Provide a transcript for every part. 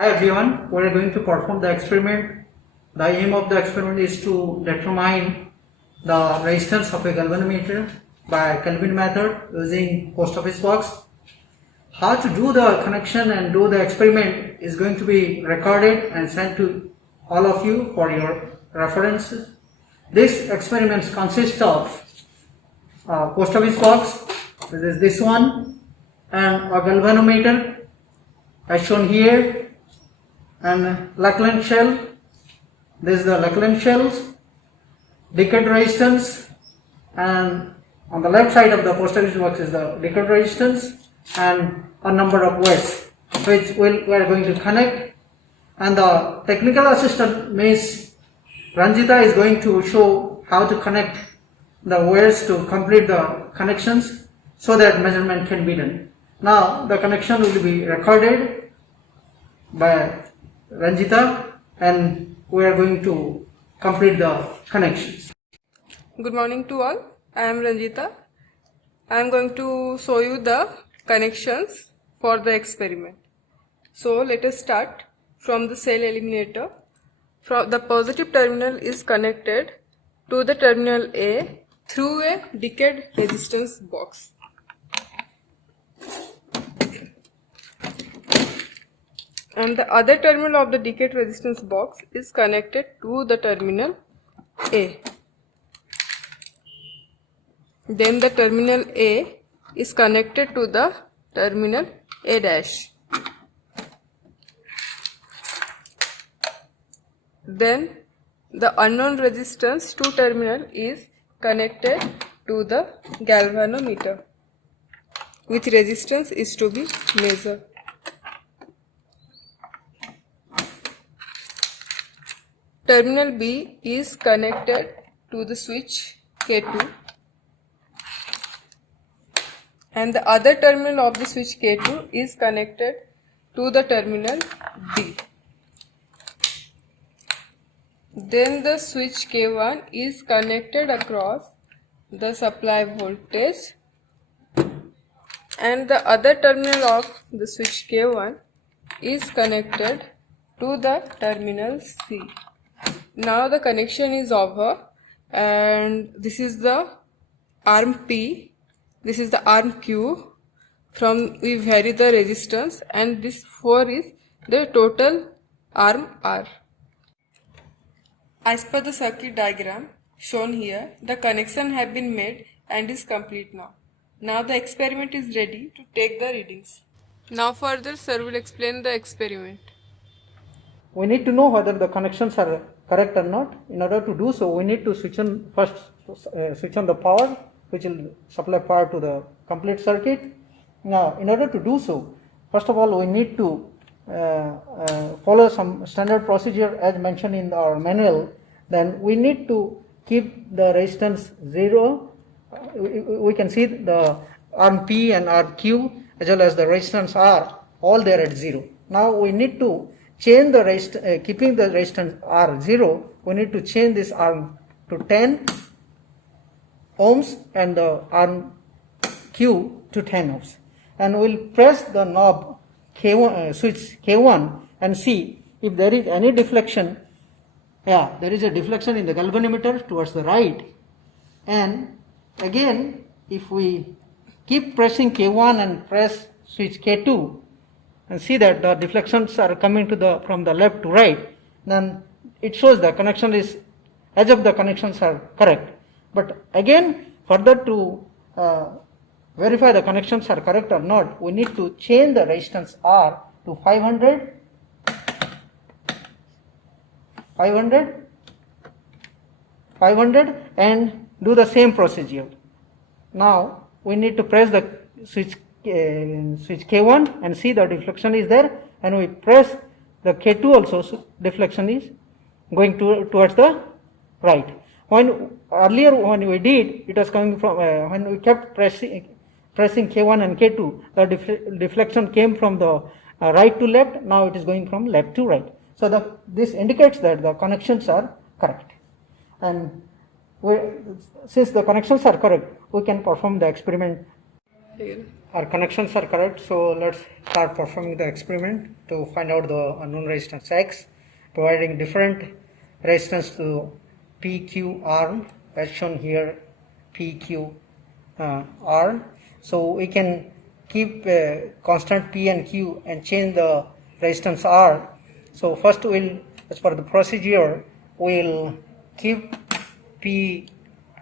Hi everyone, we are going to perform the experiment. The aim of the experiment is to determine the resistance of a galvanometer by Kelvin method using post office box. How to do the connection and do the experiment is going to be recorded and sent to all of you for your reference. This experiment consists of post office box, this is this one, and a galvanometer as shown here, and Lackland shell, this is the Lackland shells, decayed resistance, and on the left side of the post office box is the decayed resistance and a number of wires which we are going to connect, and the technical assistant Ms. Ranjita is going to show how to connect the wires to complete the connections so that measurement can be done. Now the connection will be recorded by Ranjita and we are going to complete the connections. Good morning to all. I am Ranjita. I am going to show you the connections for the experiment. So let us start from the cell eliminator. From the positive terminal is connected to the terminal A through a decayed resistance box. And the other terminal of the decayed resistance box is connected to the terminal A. Then the terminal A is connected to the terminal A dash. Then the unknown resistance to terminal is connected to the galvanometer, which resistance is to be measured. Terminal B is connected to the switch K2 and the other terminal of the switch K2 is connected to the terminal B. Then the switch K1 is connected across the supply voltage and the other terminal of the switch K1 is connected to the terminal C. Now the connection is over and this is the arm P, this is the arm Q, from we vary the resistance, and this 4 is the total arm R. As per the circuit diagram shown here, the connection have been made and is complete now. Now the experiment is ready to take the readings. Now further sir will explain the experiment. We need to know whether the connections are correct or not. In order to do so, we need to switch on first switch on the power, which will supply power to the complete circuit. Now, in order to do so, first of all, we need to follow some standard procedure as mentioned in our manual. Then we need to keep the resistance 0. We can see the arm P and arm Q as well as the resistance R all there at 0. Now we need to change the keeping the resistance R 0, we need to change this arm to 10 ohms and the arm Q to 10 ohms. And we'll press the knob K1, switch K1 and see if there is any deflection. Yeah, there is a deflection in the galvanometer towards the right. And again, if we keep pressing K1 and press switch K2, and see that the deflections are coming to from the left to right, then it shows the connection is, edge of the connections are correct. But again, further to verify the connections are correct or not, we need to change the resistance R to 500 and do the same procedure. Now we need to press the switch K1 and see the deflection is there, and we press the K2 also, so deflection is going towards the right. When earlier when we did, it was coming from when we kept pressing K1 and K2, the deflection came from the right to left. Now it is going from left to right. So this indicates that the connections are correct, and since the connections are correct, we can perform the experiment Here. Our connections are correct, so let's start performing the experiment to find out the unknown resistance X, providing different resistance to PQ arm as shown here, PQ arm. So we can keep constant P and Q and change the resistance R. So first we'll, as per the procedure, we'll keep P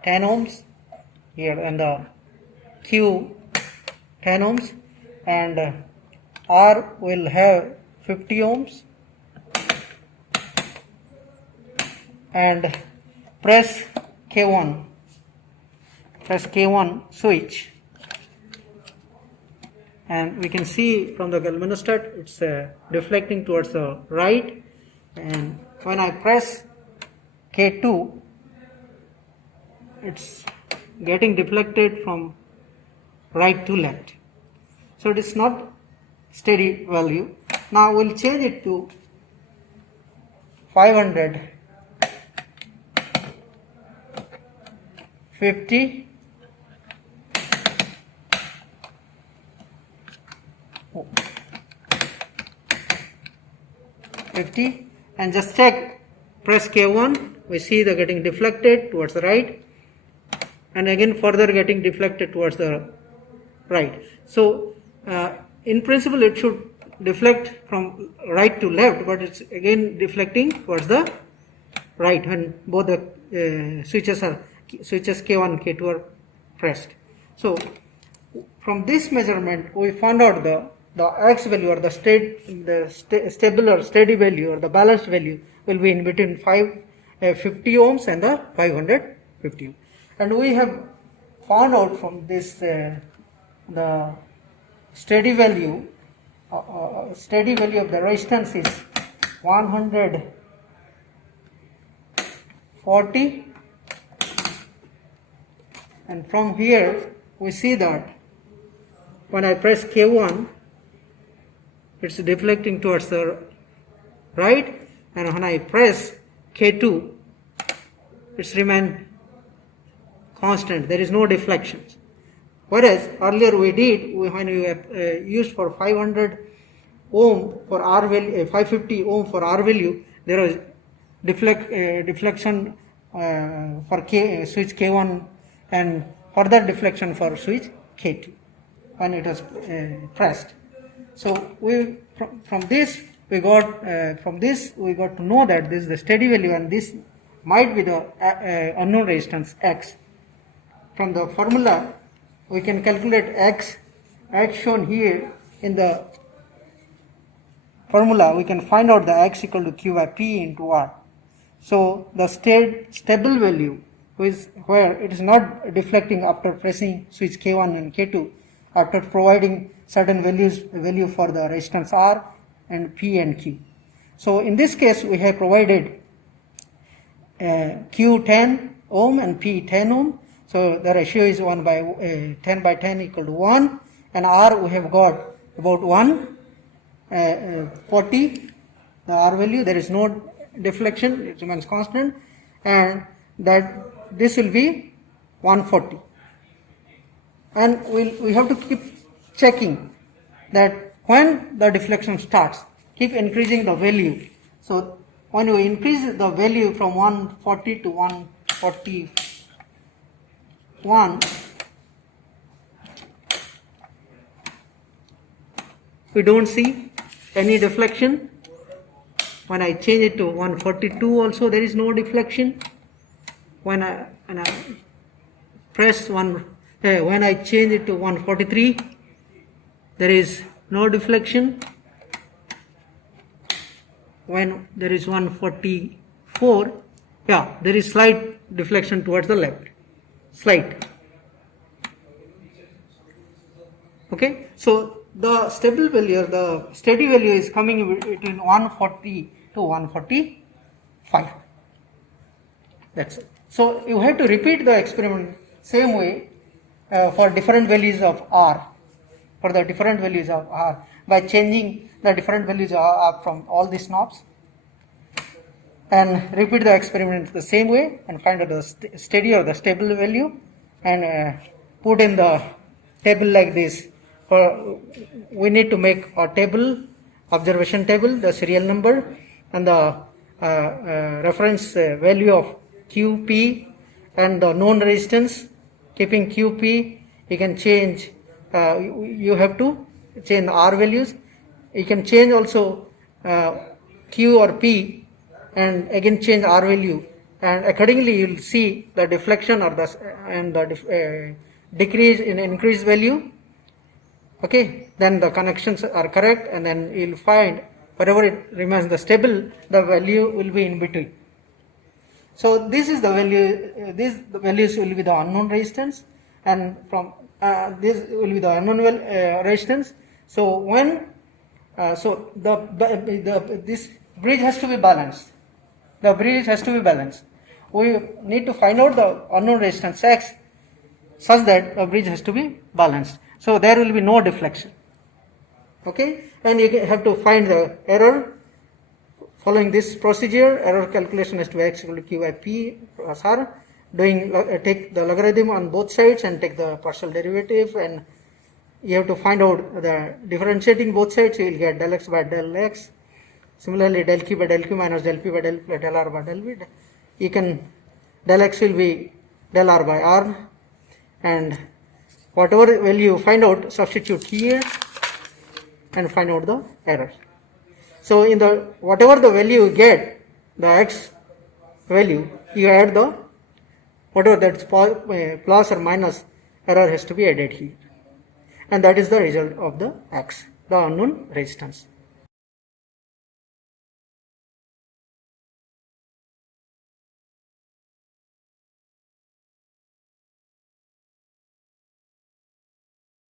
10 ohms here and the Q 10 ohms, and R will have 50 ohms, and press K1 switch, and we can see from the galvanostat it's deflecting towards the right, and when I press K2 it's getting deflected from right to left. So it is not steady value. Now we'll change it to 500, 50, and just check, press K1, we see the getting deflected towards the right, and again further getting deflected towards the right. So in principle it should deflect from right to left, but it's again deflecting towards the right when both the switches K1 and K2 are pressed. So from this measurement we found out the X value, or the stable or steady value, or the balanced value will be in between 50 ohms and the 550. And we have found out from this the steady value of the resistance is 140, and from here we see that when I press K1 it's deflecting towards the right, and when I press K2 it's remain constant, there is no deflections. Whereas earlier we did, when we used for 500 ohm for R value, 550 ohm for R value, there was deflection for switch K1 and further deflection for switch K2 when it was pressed. So from this we got to know that this is the steady value, and this might be the unknown resistance X. From the formula we can calculate X as shown here in the formula. We can find out the X equal to Q by P into R. So the stable value is where it is not deflecting after pressing switch K1 and K2, after providing certain value for the resistance R and P and Q. So in this case we have provided Q 10 ohm and P 10 ohm. So the ratio is 10 by 10 equal to 1, and R we have got about 140, the R value, there is no deflection, it remains constant, and that this will be 140. And we have to keep checking that when the deflection starts, keep increasing the value. So when we increase the value from 140 to 141, we don't see any deflection. When I change it to 142 also there is no deflection. When I press when I change it to 143 there is no deflection. When there is 144, there is slight deflection towards the left. Slight. Okay, so the stable value, or the steady value, is coming between 140 to 145. That's it. So you have to repeat the experiment same way for different values of R. For the different values of R, by changing the different values of R from all these knobs, and repeat the experiment the same way and find out the steady or the stable value, and put in the table like this. We need to make a table, observation table, the serial number and the reference value of QP and the known resistance. Keeping QP, you can change, you have to change R values. You can change also Q or P and again change R value, and accordingly you will see the deflection or the decrease in increased value. Okay, then the connections are correct, and then you will find whatever it remains the stable, the value will be in between. So this is the value, these the values will be the unknown resistance, and from this will be the unknown resistance. So when this bridge has to be balanced. The bridge has to be balanced. We need to find out the unknown resistance X such that the bridge has to be balanced. So there will be no deflection. Okay, and you have to find the error. Following this procedure, error calculation has to be X equal to Q by P plus R. Take the logarithm on both sides and take the partial derivative, and you have to find out the differentiating both sides. You will get del X by del X. Similarly, del Q by del Q minus del P by del P by del R by del V. You can, del X will be del R by R, and whatever value you find out, substitute here and find out the error. So in the whatever the value you get, the X value, you add the whatever that's plus or minus error has to be added here, and that is the result of the X, the unknown resistance.